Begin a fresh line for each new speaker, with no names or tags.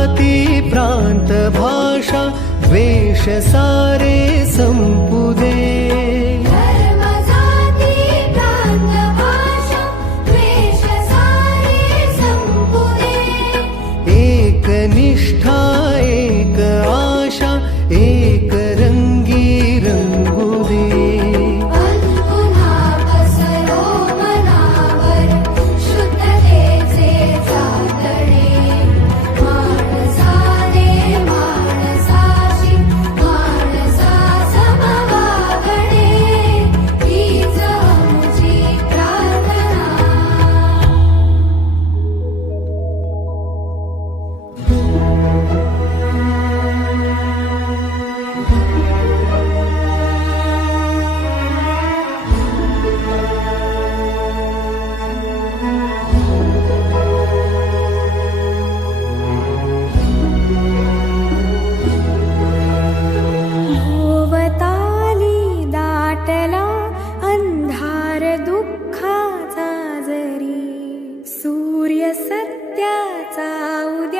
जाती प्रांत भाषा वेश सारे सत्याचा उद्या